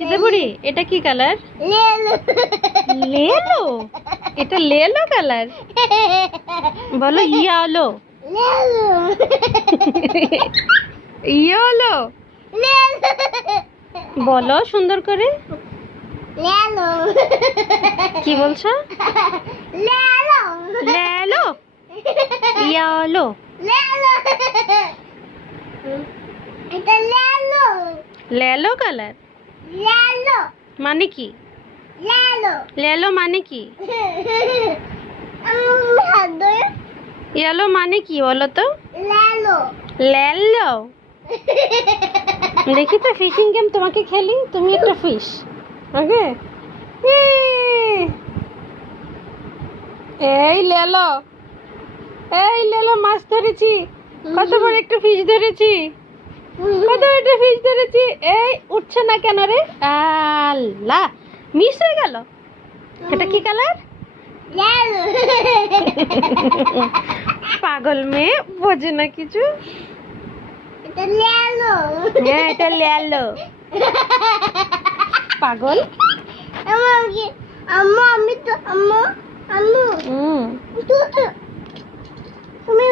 সীতাপুরি এটা কি কালার? লেলো। এটা লেলো কালার। বলো ইয়েলো। ইয়েলো বলো সুন্দর করে। কি বলছো? লেলো ইয়েলো। লেলো কালার মানে কি? লেলো মানে কি? ইয়েলো মানে কি বলো তো? লেলো। দেখি তো ফিশিং গেম তোমাকে খেলি। তুমি একটা ফিশ। ওকে এই লেলো। এই লেলো মাছ ধরেছি। কত বড় একটা ফিশ ধরেছি। কত বড় একটা ফিশ ধরেছি। এই উঠছে না কেন রে? আল্লাহ মিস হয়ে গেল। এটা কি কালার? পাগল মেয়ে বোঝে না কিছু। হ্যাঁ এটা লেলো। পাগল। তুমি